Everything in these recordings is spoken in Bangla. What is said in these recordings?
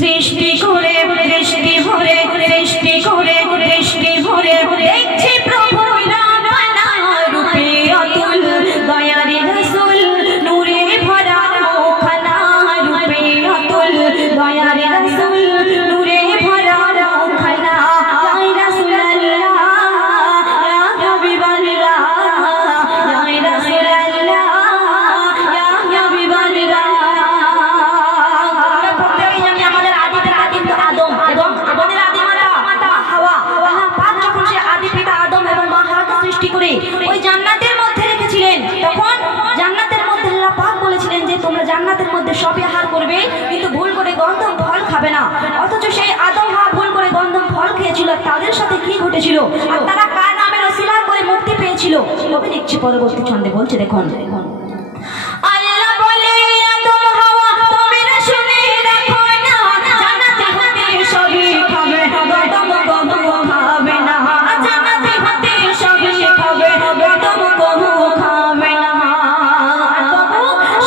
সৃষ্টি করে দৃষ্টি ভরে সৃষ্টি করে দৃষ্টি ভরে দেখছে প্রভু রামানা রূপে অতুল দয়ারি রাসূল নূরে ভরা মুখখানা রূপে অতুল দয়ারি রাসূল নূরে ভরা মুখখানা ইয়া রাসূলুল্লাহ ইয়া হাবিবাল্লাহ ইয়া রাসূলুল্লাহ ইয়া হাবিবাল্লাহ। ওই জান্নাতের মধ্যে রেখেছিলেন, তখন জান্নাতের মধ্যে আল্লাহ পাক বলেছিলেন যে তোমরা জান্নাতের মধ্যে সবই আহার করবে কিন্তু ভুল করে গন্ধম ফল খাবে না। অথচ সেই আদম হাওয়া ভুল করে গন্ধম ফল খেয়েছিল, তাদের সাথে কি ঘটেছিল আর তারা কার নামের ওসিলা করে মুক্তি পেয়েছিল তবে দেখছি পরবর্তী ছন্দে বলছে দেখুন। আল্লাহ বলে আদম হাওয়া তুমি না শুনে রাখো না জান্নাতে হতে সবই খাবে গন্ধম খাবে না, জান্নাতে হতে সবই খাবে গন্ধম খাবে না।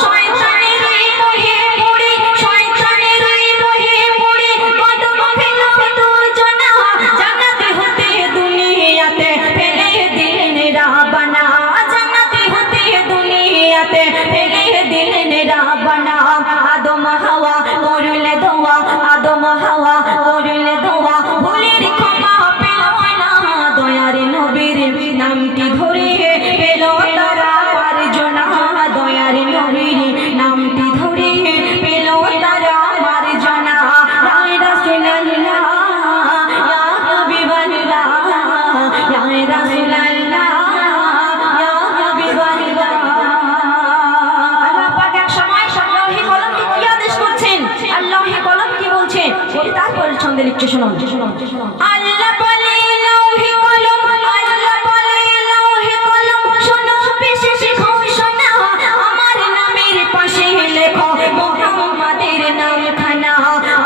শয়তানের মোহে পড়ে শয়তানের মোহে পড়ে গন্ধম খেল দুজনা জান্নাতে হতে দুনিয়াতে ফেলে দিলেন রাবানা, জান্নাতে হতে দুনিয়াতে ফেলে দিলেন রাবানা। আদম হাওয়া করলে দোয়া আদম হাওয়া করলে দোয়া ভুলের ক্ষমা পেল না, দয়ার নবীর নামটি ধরে পেল তারা মার্জনা, দয়ার নবীর নামটি ধরে পেল তারা মার্জনা। ইয়া রাসূলুল্লাহ ইয়া হাবিবাল্লাহ ইয়া রাসূলুল্লাহ ইয়া হাবিবাল্লাহ। আল্লাহ পাক এক সময় লৌহে কলমকে কি আদেশ করছেন আর লৌহে কলম কি বলছে তারপর ছন্দে লিখছে শুনুন। আল্লাহ বলে লৌহে কলম আল্লাহ বলে লৌহে কলম শোনো বিশেষ ঘোষণা আমার নামের পাশে লেখো মুহাম্মাদের নামখানা,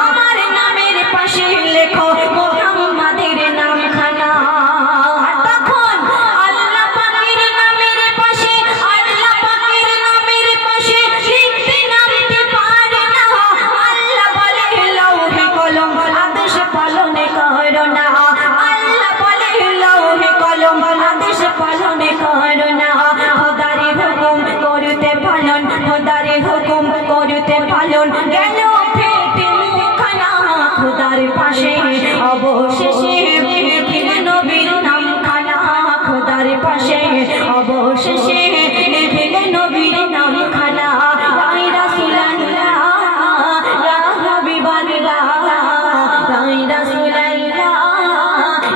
আমার নামের পাশে লেখো মুহাম্মাদের নামখানা। তখন আল্লাহ পাকের নামের পাশে আল্লাহ পাকের নামের পাশে লিখতে নামতে পারে না, আল্লাহ বলে লৌহে কলম আদেশ পালন করো না, আল্লাহ বলে লৌহে কলম আদেশ পালন করো না। খোদার হুকুম করতে পালন খোদার হুকুম করতে পালন গেল ফেটে মুখখানা, খোদার পাশে অবশেষে লিখিল নবীর নামখানা, খোদার পাশে অবশেষে লিখিল নবীর নামখানা। ইয়া রাসূলুল্লাহ ইয়া হাবিবাল্লাহ ইয়া রাসূলুল্লাহ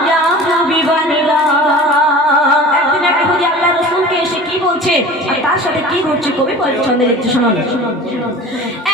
ইয়া হাবিবাল্লাহ। একদিন এক ইহুদি আল্লাহ রাসূলকে এসে কি বলছে আর তার সাথে কি ঘটছে কবি পরের ছন্দে লিখতে শুনুন।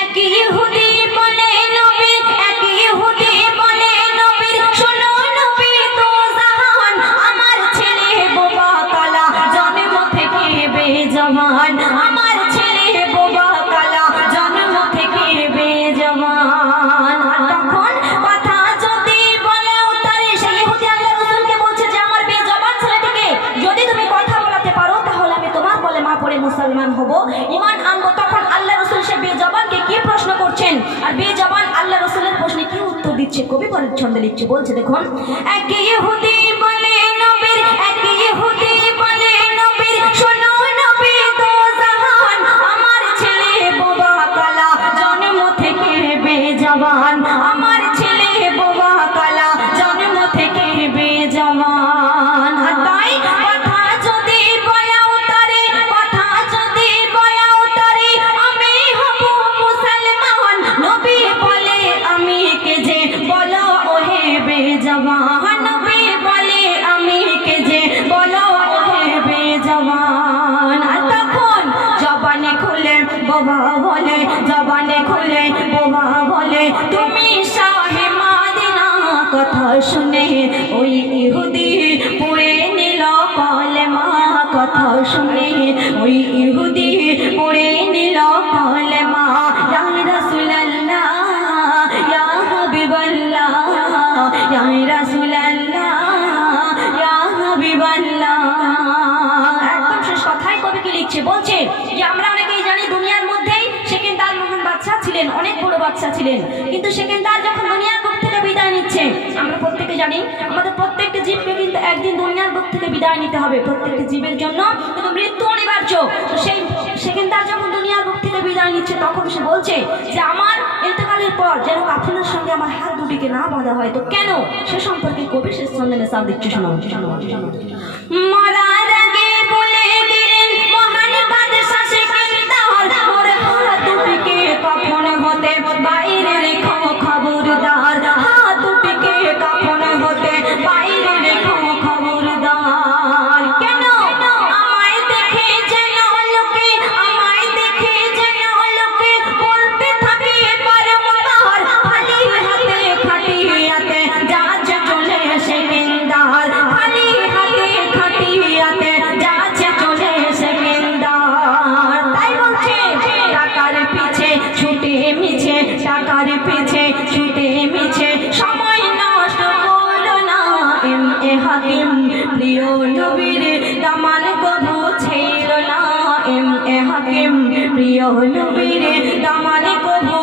এক ইহুদি বলে নবী এক ইহুদি বলে নবীর শোনো নবী তো জাহান আমার ছেলে বোবা কালা জন্ম থেকে বেজবান, আমার ছেলে বোবা কালা জন্ম থেকে বেজবান। তখন কথা যদি বলেও তারে সেই ইহুদি আল্লাহ রাসূলকে বলছে যে আমার বেজবান ছেলেটিকে যদি তুমি কথা বলাতে পারো তাহলে আমি তোমার বলে মা পড়ে মুসলমান হব ঈমান আনবো। তখন আল্লাহ রাসূল সে বেজবানকে কি প্রশ্ন করছেন আর বেজবান আল্লাহ রাসূলের প্রশ্নে কি উত্তর দিচ্ছে কবি পরের ছন্দে লিখছে বলছে দেখুন। এক ইহুদি বলে নবীর এক ইহুদি বলে নবীর শোনো নবী তো জাহান আমার ছেলে বোবা কালা জন্ম থেকে বেজবান, আমার ছেলে বোবা কালা জন্ম থেকে বেজবান। আর তাই কথা যদি বলাও তারে কথা যদি বলাও তারে আমি হব মুসলমান, নবী বলে আমি কে যে বলো ওহে বেজবান, নবী বলে আমি কে যে বলো ওহে বেজবান। আর তখন জবানে খুলে বোবা বলে জবানে খুলে বোবা বলে তুমি শাহে মাদিনা, কথা শুনে ওই ইহুদি পড়ে নিল কলেমা, কথা শুনে ওই ইহুদি পড়ে নিল কলেমা। ইয়া রাসূলুল্লাহ ইয়া হাবিবাল্লাহ ইয়া রাসূলুল্লাহ ইয়া হাবিবাল্লাহ। একদম শেষ কথায় কবি কি লিখছে বলছে যে আমরা অনেকেই জানি দুনিয়ার মধ্যেই সেকেন্দার মহান বাদশা ছিলেন, অনেক বড় বাদশা ছিলেন, কিন্তু সেকেন্দার যখন জানি আমাদের প্রত্যেকটা জীবকে কিন্তু একদিন দুনিয়ার বুক থেকে বিদায় নিতে হবে। প্রত্যেকটা জীবের জন্য কিন্তু মৃত্যু অনিবার্য। তো সেখানে তার যখন দুনিয়ার বুক থেকে বিদায় নিচ্ছে তখন সে বলছে যে আমার ইন্তেকালের পর যেন কাফনের সঙ্গে আমার হাত দুটিকে না বাঁধা হয়। তো কেন সে সম্পর্কে কবি শেষ ছন্দে মেসাল দিচ্ছে, শোনো। মরার আগে বলে গেলেন মহান বাদশা সেকেন্দার, ওর হাত দুটিকে কাফন হতে বাইরে রেখো খবরদার, হাত দুটিকে কাফন হতে বাইরে রেখো খবরদার। কেন? আমায় দেখে যেন লোকে, আমায় দেখে যেন লোকে বলতে থাকে বারংবার, খালি হাতে খাটিয়াতে যাচ্ছে চলে সেকেন্দার, খালি হাতে খাটিয়াতে যাচ্ছে চলে সেকেন্দার। তাই বলছে টাকার পিছে ছুটে মিছে, টাকার পিছে ছুটে মিছে সময় নষ্ট করো না, এ হাকিম প্রিয় নবীর দামান কবু ছিল না, এ হাকিম প্রিয় নবীর দামান কবু